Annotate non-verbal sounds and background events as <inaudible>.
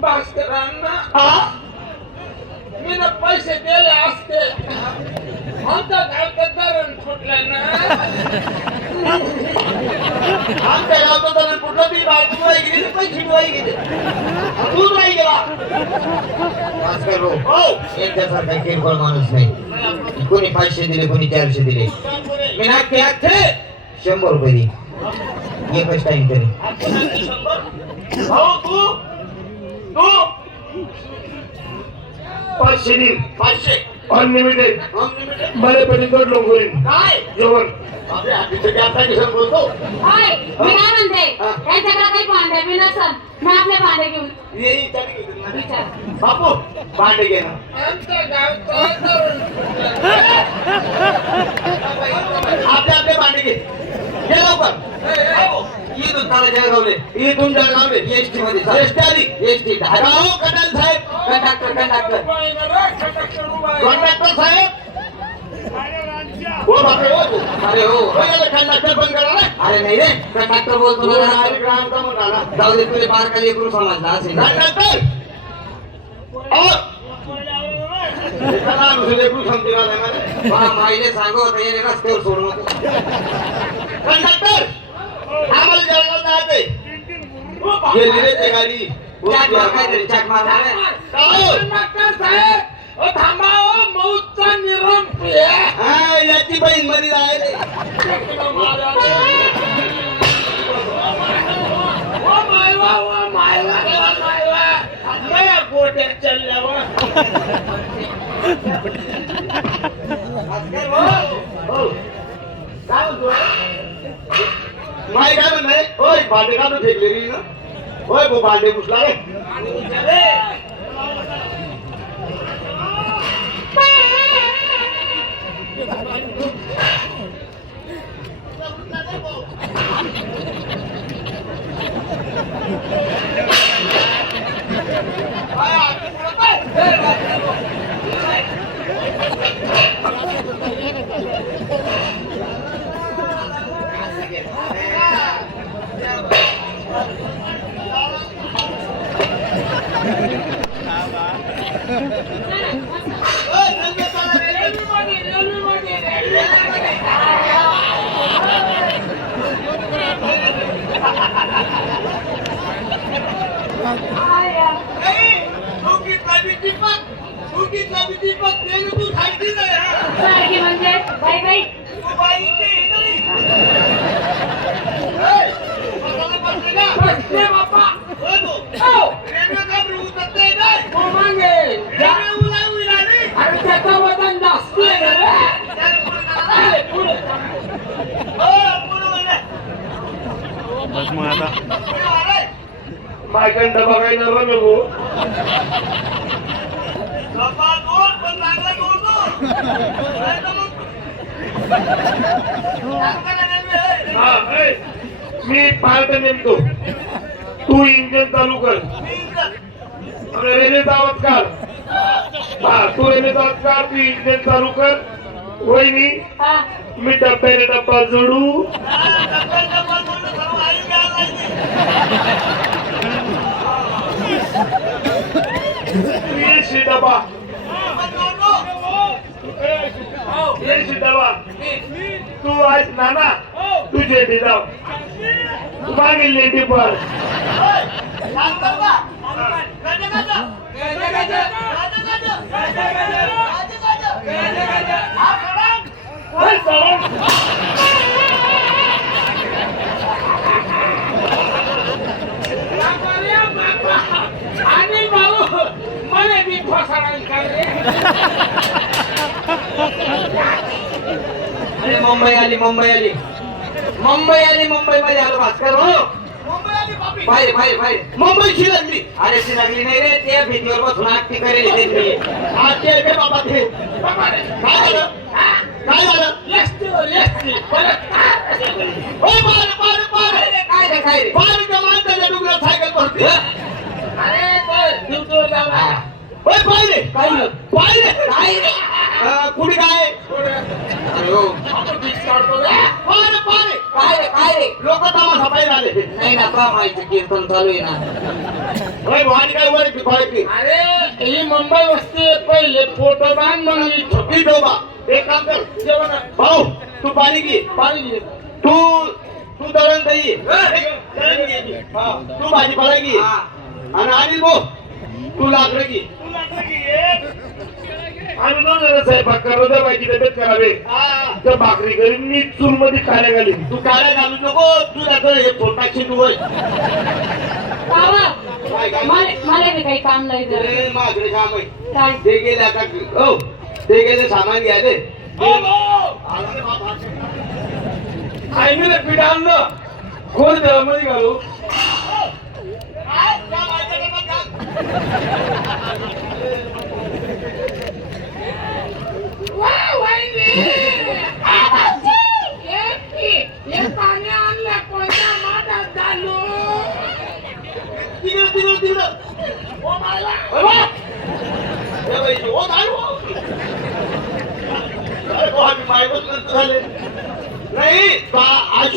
भास्करांना हा? मी ना पैसे दिले असते. आमच्या गावचं धरण फुटलं ना आमच्या गावचं तर कुठलं बी बाजू नाही गेली पैसे नाही गेले. तू नाही गेला. भास्कर हो एकट्यासारखा किरकोळ माणूस नाही. कोणी पाचशे दिले कोणी चारशे दिले. मी नागते शंभर रुपये दे. एकच टाइम तरी भाऊ तू? तू? पाचशे दिन पाचशे. अनलिमिटेड? बरे पलीकड लोकरीन काय? जेवण. बोलतो? होय मी काय म्हणते? काही भांडे नसन. मी आपले भांडे घेऊन. विचार. बापू भांडे आपले आपले भांडे घे. घे लवकर. इथून चाला जळगावले इथून जळगावले एसटी मध्ये एसटी आली एसटी धाराव कटाल साहेब। Conductor conductor. कंडक्टर साहेब। हो बापरे हो अरे हो। कंडक्टर बंद करा ना। अरे नाही रे। कंडक्टर बोलतो ना। जाऊ दे तुझे बार खाली करून समजला असेल कंडक्टर! माईने सांगू रस्त्यावर सोडू नको कंडक्टर! आम्हाला जळगाव जायचंय गेली रे ते गाडी. काहीतरी मौतचा निरम हा, याची बहीण <laughs> ओ मायवा ओ मायवा ओ मायवा मया गोट्यात चालल्यावर माई काय म्हणणे होय भांडे का फेकले री ना होय भाऊ भांडे पुसला रे Tama. मायकन डबा काही हा ऐ, मी पार्ट नेमतो तू इंजिन चालू कर. रेल्वेचा आवाज काढ हा तू रेल्वेचा आवाज काढ तू इंजिन चालू कर. वहिनी मी डब्याने डब्बा जोडू. डबा येशी तू आज नाना. तू जेटी जाव तू मागे लेटी पड अरे बापा. आणि भाऊ मला बी फसायला का रे अरे मुंबई आली मुंबई आली. मुंबई आली मुंबई मध्ये आलो भास्कर हो. बाहेर बाहेर बाहेर. मुंबईची लागली. अरे ती लागली नाही रे ते भीतीवर बसून आगती करेल त्यांनी रे बाबा ते. काय झालं? काय झालं? एसटीवर एसटी परत ओ पार पार पार काय रे काय रे पार त्या माणसाच्या डुंगरात सायकल पडते अरे तो ड्युटीवर जावा ओय पाहिजे काय पाहिजे काय कुणी काय? रे पार पार काय रे काय रे? लोक तमाशा पाहिजे आले नाही ना का माहिती कीर्तन चालू आहे ना. होय भावानी काय वर पाहिजे अरे ही मुंबई वस्ती पहिले फोटो बांध डोबा एक काम कर. जेवण भाऊ तू पाणी घे. पाणी घे. तू तू दळण दही. हा. तू भाजीपाला घे. हा. आणि अनिल भाऊ तू लाकडं घे. आम्ही दोन जण स्वयंपाक करतो तर बाईची तब्येत करावे तर भाकरी घरी मी चूल मध्ये खाल्या घाली तू काळ्या घालू नको तू जातो हे पोटाची तू बाबा मला बी काही काम नाही माझ्याकडे काम आहे. काय? ते गेले आता हो ते गेले सामान घ्यायले आईने पीठ आणलं कोणमध्ये घालू. तिकडं तिकडं तिकडं ओ मायला ओ बा! ए बाई, ओ चालू ओ. नाही बा आज